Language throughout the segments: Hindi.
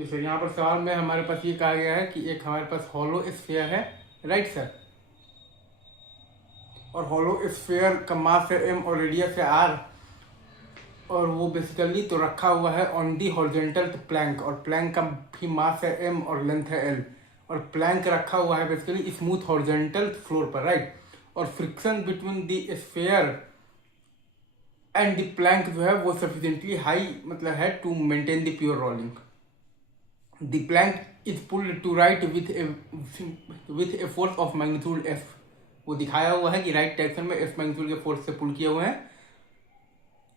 जी सर, यहाँ पर सवाल में हमारे पास ये कहा गया है कि एक हमारे पास हॉलो स्फीयर है, राइट सर। और हॉलो स्फीयर का मास है m और रेडियस है r, और वो बेसिकली तो रखा हुआ है ऑन दी हॉरिजॉन्टल प्लैंक, और प्लैंक का भी मास है m और लेंथ है l, और प्लैंक रखा हुआ है बेसिकली स्मूथ हॉरिजॉन्टल फ्लोर पर, राइट। और friction between the sphere and the plank जो है वो सफिशिएंटली हाई मतलब है to maintain the pure rolling. The plank is pulled to right with a force of magnitude f। वो दिखाया हुआ है कि राइट डायरेक्शन में f मैग्नीट्यूड के फोर्स से पुल किए हुए हैं।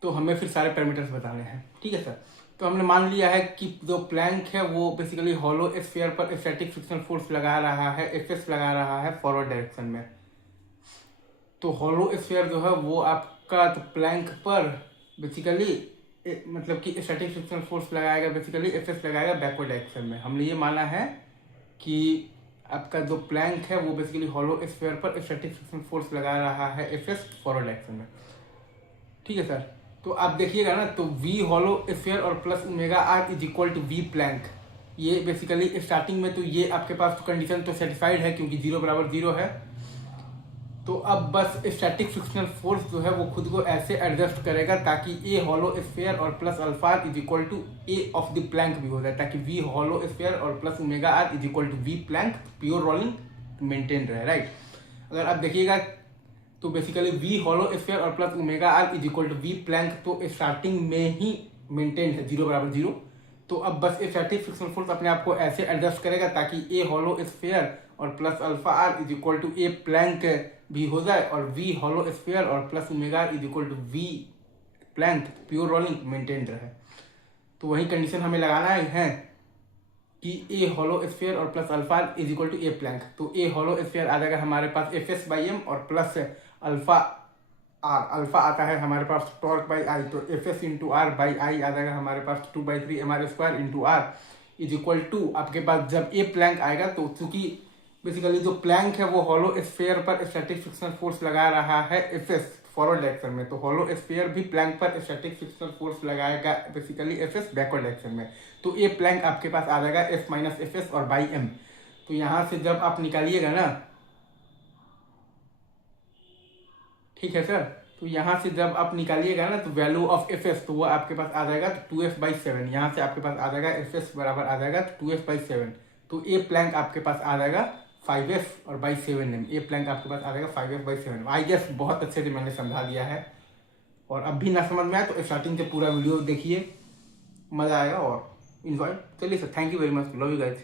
तो हमें फिर सारे पैरामीटर्स बताने हैं, ठीक है सर। तो हमने मान लिया है कि जो प्लैंक है वो बेसिकली हॉलो स्फीयर पर स्टैटिक फ्रिक्शन फोर्स लगा रहा है, Fs लगा रहा है फॉरवर्ड डायरेक्शन में। तो हॉलो स्फीयर जो है वो आपका तो प्लैंक पर बेसिकली मतलब कि स्टैटिक फ्रिक्शन फोर्स लगाएगा, बेसिकली Fs लगाएगा बैकवर्ड डायरेक्शन में। हमने ये माना है कि आपका जो प्लैंक है वो बेसिकली हॉलो स्फीयर पर स्टैटिक फ्रिक्शन फोर्स लगा रहा है Fs फॉरवर्ड डायरेक्शन में, ठीक है सर। तो आप देखिएगा ना, तो v हॉलो स्फीयर और plus omega are is equal to v plank. ये बेसिकली स्टार्टिंग में तो ये आपके पास तो कंडीशन तो सेटिस्फाइड है क्योंकि 0 बराबर 0 है। तो अब बस स्टैटिक फ्रिक्शनल फोर्स जो है वो खुद को ऐसे एडजस्ट करेगा ताकि ए हॉलो स्फीयर और plus alpha is equal to a of the plank भी हो जाए, ताकि वी हॉलो स्फीयर और plus omega are is equal to v plank, pure rolling maintain रहे, राइट। अगर आप देखिएगा तो बेसिकली वी हॉलो स्फीयर और plus omega are is equal to v plank तो स्टार्टिंग में ही मेंटेन है 0 बराबर 0। तो अब बस स्टैटिक फ्रिक्शनल फोर्स अपने आप को ऐसे एडजस्ट करेगा ताकि ए हॉलो स्फीयर और plus alpha r is equal to a plank भी हो जाए, और वी हॉलो स्फीयर और plus omega are is equal to v plank, pure rolling maintain रहे। तो वही कंडीशन हमें लगाना है कि ए हॉलो स्फीयर और plus alpha is equal to a plank. तो ए हॉलो स्फीयर आ जाएगा हमारे पास Fs बाई एम, और प्लस अल्फा आर, अल्फा आता है हमारे पास टॉर्क बाई आई, तो Fs into R by I आ जाएगा हमारे पास 2/3 mr square into R is equal to आपके पास जब ए प्लैंक आएगा तो चूंकि बेसिकली जो प्लैंक है वो हॉलो स्फीयर पर स्टैटिक फ्रिक्शनल फोर्स लगा रहा है Fs फॉरवर्ड डायरेक्शन में, तो हॉलो स्फीयर भी प्लैंक पर स्टैटिक फ्रिक्शनल फोर्स लगाएगा बेसिकली Fs बैकवर्ड डायरेक्शन में। तो ए प्लैंक आपके पास आ जाएगा F माइनस Fs और बाई एम। तो यहाँ से जब आप निकालिएगा ना, ठीक है सर, तो यहाँ से जब आप निकालिएगा ना तो वैल्यू ऑफ Fs तो वो आपके पास आ जाएगा 2f/7। यहाँ से आपके पास आ जाएगा Fs बराबर आ जाएगा 2f/7। तो ए प्लैंक आपके पास आ जाएगा 5f और बाई 7m। ए प्लैंक आपके पास आ जाएगा 5f/7। आई गेस बहुत अच्छे से मैंने समझा दिया है, और अब भी ना समझ में आए तो स्टार्टिंग से पूरा वीडियो देखिए, मज़ा आएगा और इन्जॉय। चलिए sir, thank you very much, love you guys.